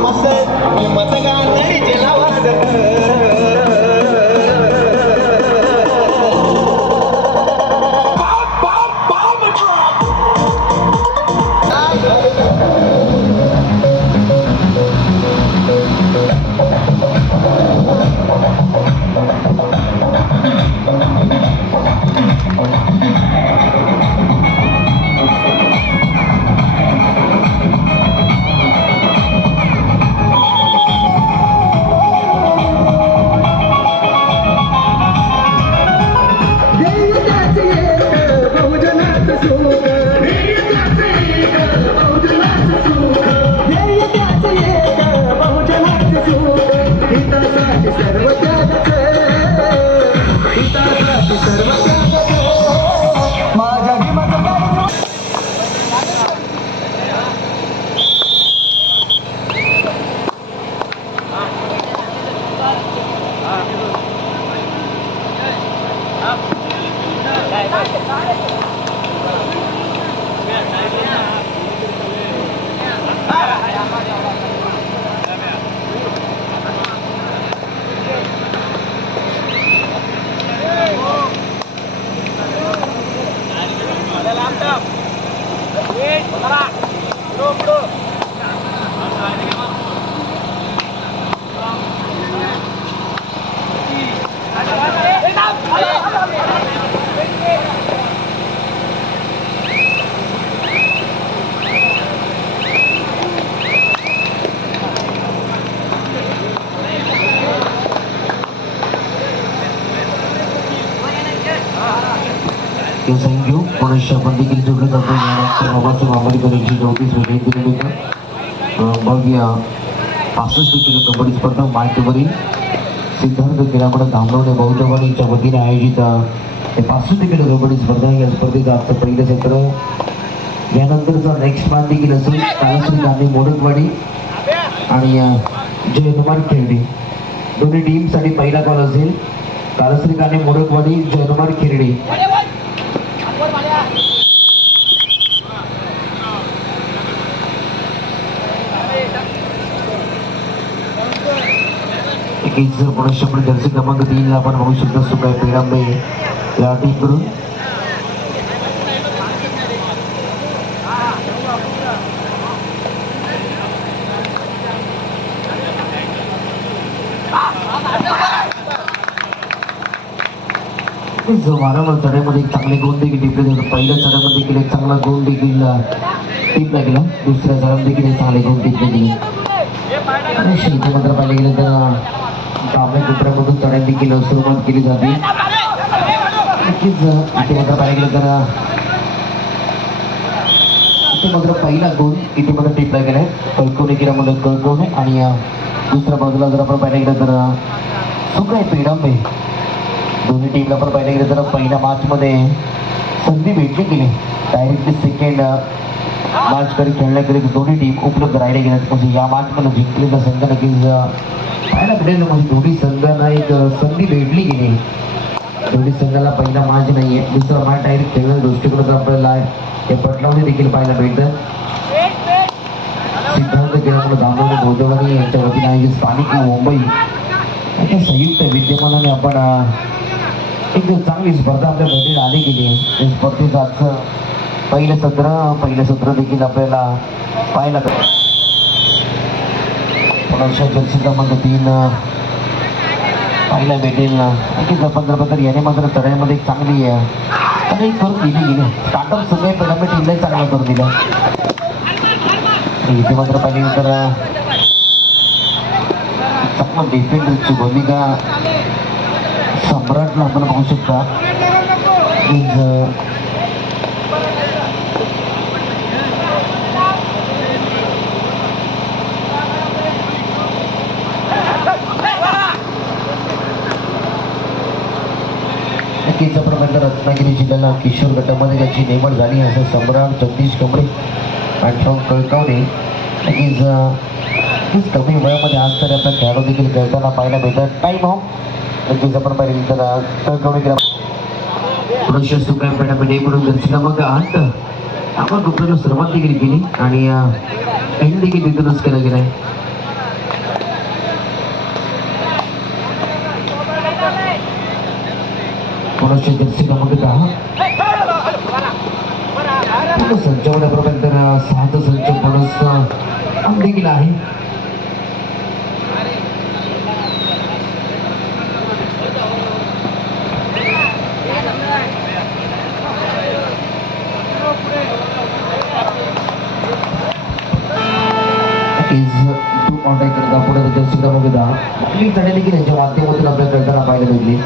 me maté, me up. संघ आपण देखील जोडलं जातो. बाबासाहेब आंबेडकर यांची चौतीस जयंतीनिमित्त भव्य पासष्ट किलो कबड्डी स्पर्धा माहितीवरील सिद्धार्थ क्रीडामंडळ धामणवणे यांच्या वतीने आयोजित पासष्ट किलो कबड्डी स्पर्धा या स्पर्धेचं आजचं पहिलं सत्र. यानंतरचा नेक्स्ट मॅच देखील असेल. कालश्री गांधी मोडकवाडी आणि जय हनुमान खेळणे दोन्ही टीमसाठी पहिला कॉल असेल. कालश्री गांधी मोडकवाडी जय हनुमान खेळणे एकीच पुणे जर्सी क्रमांक तीनला आपण बघू शकतो सुकाय पेरांबे या टीमकडून. जो वारंवार चढ्यामध्ये चांगले गुण देखील टिपले जातात पहिल्या चढ्यामध्ये देखील एक चांगला गुण देखील टिपला गेला. दुसऱ्या चढ्यामध्ये देखील चांगले गुण टिपले गेले. मात्र पाहिले गेले तर तांबे कुत्र्यामधून तड्यांनी केलं सुरुवात केली जाते. नक्कीच इथे मात्र पाहिलं तर इथे मात्र पहिला गोल इथे मात्र टिपला गेलाय कळकवणे किरामध्ये कळकवणे आणि दुसऱ्या बाजूला जर आपण पाहिलं गेलं तर अं, सुकाय पेडांबे. दोन्ही टीमला पण पाहिलं गेलं तर पहिल्या मॅचमध्ये संधी भेटली गेली डायरेक्टली सेकंड मॅच मॅचकडे खेळण्याकरिता दोन्ही टीम उपलब्ध राहिले गेल्यात म्हणजे या मॅचमध्ये जिंकलेला संघ नक्कीच पाहायला भेटेल म्हणजे दोन्ही संघांना एक संधी भेटली गेली दोन्ही संघाला पहिला मॅच नाही आहे दुसरा मॅच आहे खेळण्याच्या दृष्टिकोनातून आपल्याला हे पटलावणी देखील पाहायला भेटतं. सिद्धांत केल्यामुळे दामोदर बौद्धवानी यांच्या वतीने आयोजित स्थानिक मुंबई. याच्या संयुक्त विद्यमानाने आपण एक चांगली स्पर्धा आपल्या भेटीत आली गेली या स्पर्धेचं आजचं पहिलं सत्र पहिलं सत्र देखील आपल्याला पाहायला भेटतं. जर्सी क्रमांक तीन अं, पाहायला भेटेल ना नक्कीच आपण जर बघितलं याने मात्र चढाईमध्ये एक चांगली अं, आणि एक करून दिली गेली स्टार्टअप सगळे पिरामिड टीमलाही चांगला करून दिला आणि इथे मात्र पाहिजे तर अं, चांगला डिफेंडरची भूमिका सम्राटला आपण पाहू शकता रत्नागिरी किशोर गटामध्ये त्याची निवड झाली असं सम्राट जगदीश कमळे आणि कळकवणे नक्कीच नक्कीच कमी वयामध्ये आज तर आपल्या खेळाडू देखील खेळताना पाहायला भेटतात टाईम हो नक्कीच आपण पाहिजे तर कळकवणे कळकावणे ग्राम पुरुष सुकाय पेटापेटे म्हणून जर्सी क्रमांक आठ. आपण कुठल्याला सुरुवात देखील केली आणि एंड देखील तिथूनच केला गेलाय. आहे ರಾಷ್ಟ್ರೀಯ ಜರ್ಸಿನ ಮೂಲಕ ಸಂಜವನ ಪ್ರಬಂಧನ करता पुढे सुद्धा मग दहा तडे देखील यांच्या माध्यमातून आपल्या कल्पना पाहायला भेटली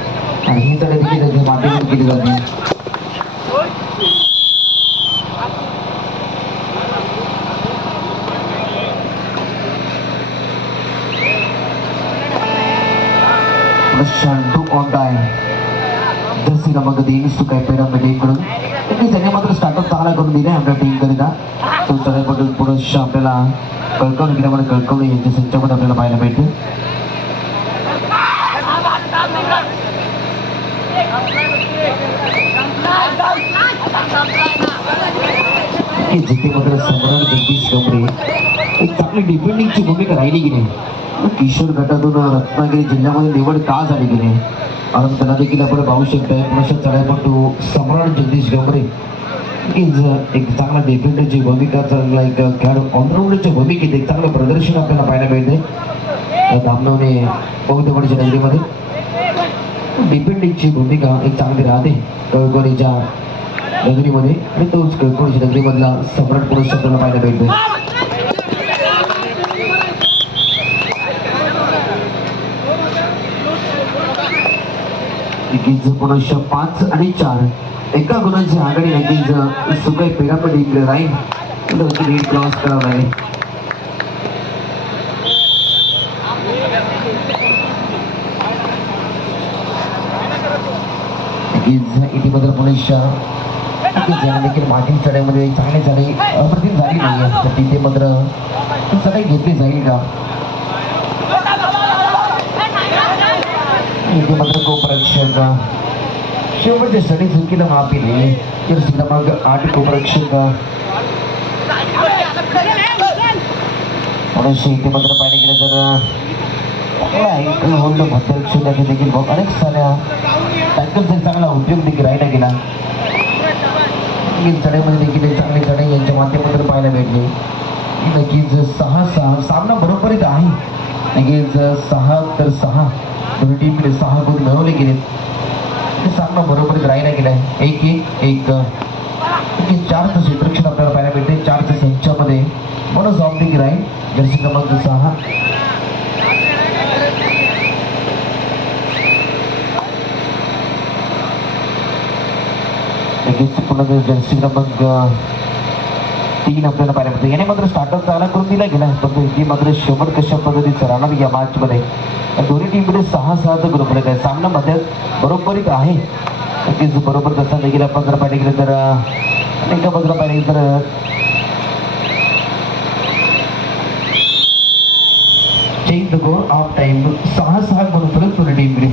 আর ভিতরে দিকে দেখবে মাটির দিকে দেখবে Shantu Ondai Desi Ramagadi Sukai Pyramid Team Guru ini saya maत्र start up tahala करून दिले आमच्या टीम करिता तो सगळे पटल पुरुष आपल्याला कळकवून गेल्यामुळे कळकवून यांच्या संचामध्ये आपल्याला पाहायला भेटते की जिथे मात्र सम्राट जगदीश गमरे एक चांगली डिफेंडिंगची भूमिका राहिली की नाही. किशोर गटातून रत्नागिरी जिल्ह्यामध्ये निवड का झाली की नाही? कारण त्यांना देखील आपण पाहू शकतोय पुरुषात चढाईपटू सम्राट जगदीश गमरे इज एक चांगला डिफेंडरची भूमिका चांगला एक खेळाडू ऑलराऊंडरच्या भूमिकेत एक चांगलं प्रदर्शन आपल्याला पाहायला मिळते त्या धामनवणे बौद्धवाडीच्या नगरीमध्ये डिफेंडिंगची भूमिका एक चांगली राहते. कळकवलीच्या नगरीमध्ये आणि तोच कळकवलीच्या नगरीमधला सम्राट पुरुष आपल्याला पाहायला भेटतो पुरुष पाच आणि चार. एका गुणांची आघाडी नक्कीच सुकाई पेरामध्ये इकडे राहील लीड क्रॉस करावं लागेल. इथे मात्र पुरुष नक्कीच याने देखील मागील चढाईमध्ये चांगली चढाई अप्रतिम झाली नाही तर तिथे मात्र ती घेतली जाईल का? इथे मात्र कोपरक्षक शेवटच्या सडी चुकीला मापिले तर क्रमांक आठ कोपरक्षक म्हणून इथे मात्र पाहिजे गेलं तर होल्ड भद्रक्षकाचे देखील अनेक साऱ्या टॅकलचा चांगला उपयोग देखील राहिला गेला. नक्कीच चढाईमध्ये देखील एक चांगली चढाई यांच्या माध्यमातून पाहायला भेटली. नक्कीच सहा सहा सामना बरोबरीत आहे. नक्कीच सहा तर सहा. दोन्ही टीमकडे सहा गुण मिळवले गेलेत. सामना बरोबरीत राहिला गेलाय. एक एक एक. नक्कीच चारचं क्षेत्रक्षण आपल्याला पाहायला मिळते. चारच्या संचामध्ये मनोज ऑफ देखील राहील जर्सी क्रमांक सहा. लगेच पुन्हा मग तीन आपल्याला पाहायला मिळते याने मात्र स्टार्टअप चांगला करून दिला गेला परंतु इथे मात्र शेवट कशा पद्धतीचा राहणार या मॅचमध्ये दोन्ही टीममध्ये सहा सहाचं बरोबर आहे सामना मध्ये बरोबरीत आहे. नक्कीच बरोबर तसा देखील आपण जर पाहिजे गेलं तर अं, एका बाजूला पाहिजे तर change the goal of time. सहा सहा गुण दोन्ही टीमकडे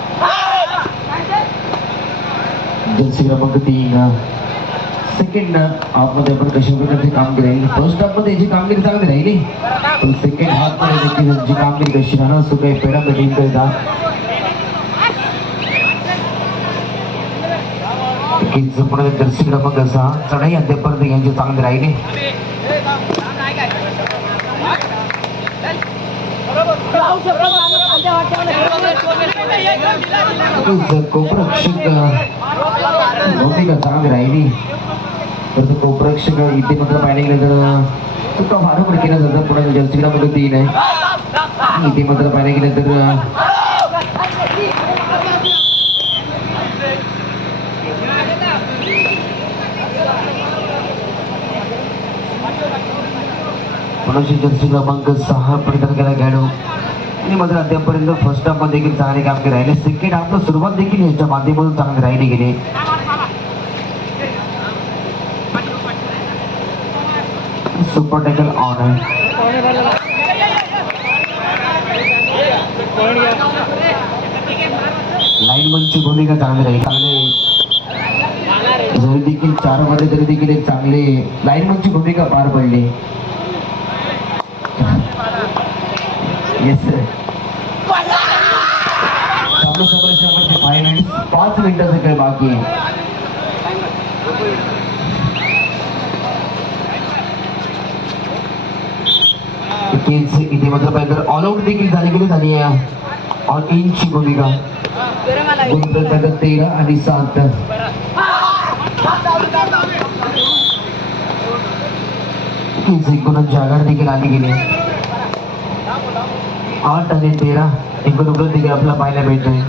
जर्सी क्रमांक तीन सेकंड हाफमध्ये आपण कशा प्रकारची कामगिरी राहिली फ़र्स्ट हाफमध्ये याची कामगिरी चांगली राहिली पण सेकंड हाफमध्ये देखील त्यांची कामगिरी कशी राहणार सो काही पेडा टीम करिता जर्सी क्रमांक सहा चढाई अद्यापर्यंत यांची चांगली राहिली ini. Untuk kompresiga itu makin paling lada untuk baru sih namun ini lambang ke sahab pergerakan gaduh केला आणि मात्र अद्यापपर्यंत फ़र्स्ट हाफ़ मध्ये देखील चांगली कामगिरी राहिले सेकंड हाफला सुरुवात देखील यांच्या माध्यमातून चांगली राहिली गेली. सुपर टॅकल ऑन आहे लाईनमनची भूमिका चांगली राहील. चांगले. जरी देखील चार मध्ये तरी देखील एक चांगले लाईनमनची भूमिका पार पडली. येस चालू రెండు సుబ్రహ్మణ్య పైన పాంచ్ మీటర్ ఇక్కడ బాకీ किड्स इतने मतलब अगर ऑल आउट देखील झाली गेली झाली ऑल इंची भूमिका गुण प्रथगत तेरा आणि सात किड्स एकूणच जागर देखील आली आठ आणि तेरा उघड देखील आपल्याला पाहायला भेटतोय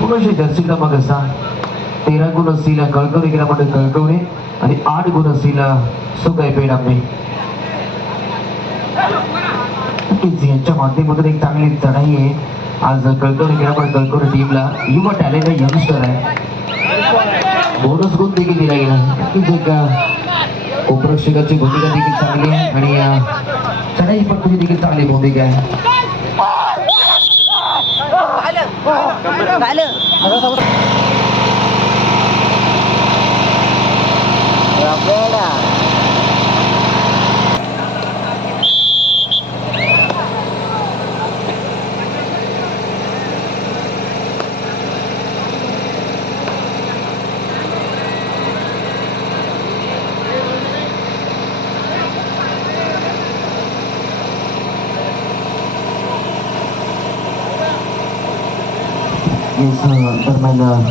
पुनश्च जर्सी क्रमांक असा तेरा गुण असतील कळकवणे कळकवणे आणि आठ गुण असतील सुकाय माध्यमातून एक चांगली चढाई आहे आज कळकवणे क्रमांक कळकवणे टीमला युवा टॅलेंट यंगस्टर आहे बोनस गुण देखील दिला गेला नक्कीच एक भूमिका देखील चांगली आहे चढाई पद्धती देखील चांगली भूमिका आहे കാല് വേടാ दरम्यान अं,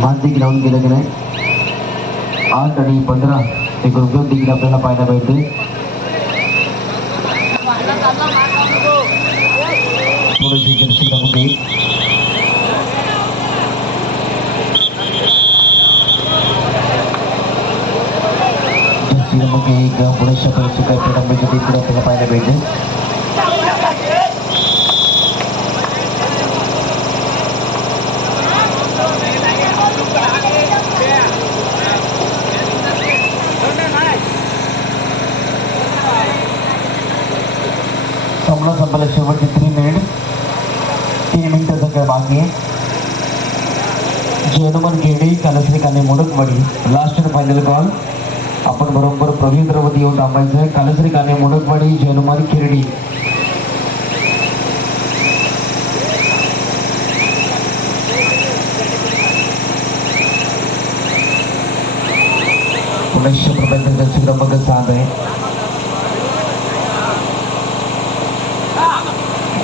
भात देखील लावून गेलं गेलं आहे आठ आणि पंधरा. हे गुणगुण देखील आपल्याला पाहायला भेटते थोडीशी जर्सी क्रमांक एक जर्सी क्रमांक एक पुढे परिस्थिती काय पेटांबेची देखील आपल्याला पाहायला भेटते ओवर कितनी मिनट? तीन मिनट over in 3 minutes. ടീമിംഗ് തുടക്കമാക്കി ജേണുമൻ ഗേഡി കലസിലേക്കാണ് മുടക്ക് വടി ലാസ്റ്റ് फाइनल कॉल अपन बरोबर प्रवीण द्रवती येऊन थांबायचं आहे कालश्री काने मुडकवाडी जनुमान खिरडी उन्नीसशे रुपये त्यांचा क्रमांक साथ है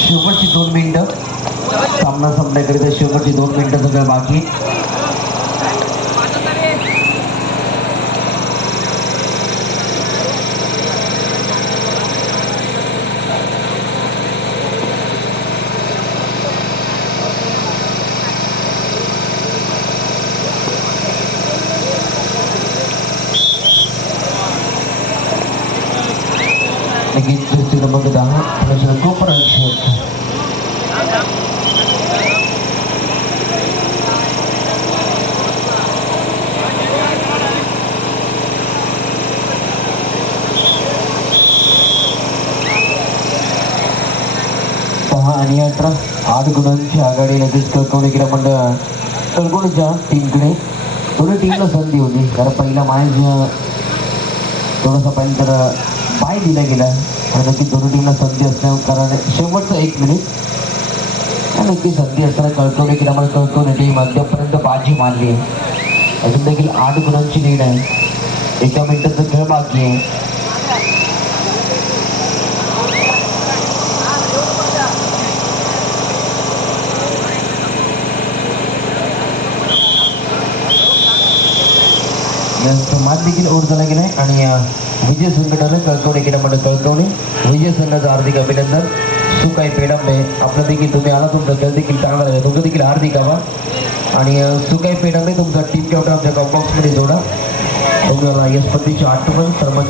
शेवटची दोन मिनिटं. सामना संपण्याकरिता शेवटची दोन मिनिटं सगळं बाकी. Naging duty na magdahon, para sa nagkumparansyon. ಅನಿಯಂತ್ರ ఆడుకుని ఆగాడి తీసుకొని రమ్మంటే తొలకొని టీంకుని తొలి టీంలో సంధి ఉంది కర పైన మాయ थोड़ा सा पहले तरह पाय दिला गेला. कारण की दोन्ही टीमला संधी असल्या कारण शेवटचं एक मिनिट आणि नक्की संधी असताना कळकवणे क्रीडा आम्हाला कळकवणे टीम अद्यापर्यंत बाजी मारली आहे. अजून देखील आठ गुणांची लीड आहे. एका मिनिटाचा खेळ बाकी आहे. मात देखील ओढ झाला गेला आहे आणि विजय संघटना कळकवणे क्रीडामंडळ कळकवणे विजय संघाचं हार्दिक अभिनंदन. सुकाई पेडंबे आपलं देखील तुम्ही आला तुमचा खेळ देखील चांगला झाला तुमचं देखील हार्दिक आभार. आणि अ, सुकाई पेडंबे तुमचा टीम कॅप्टन आमच्या कॉम्बॉक्समध्ये जोडा. तुम्हाला यश पतीची आठवण सर्व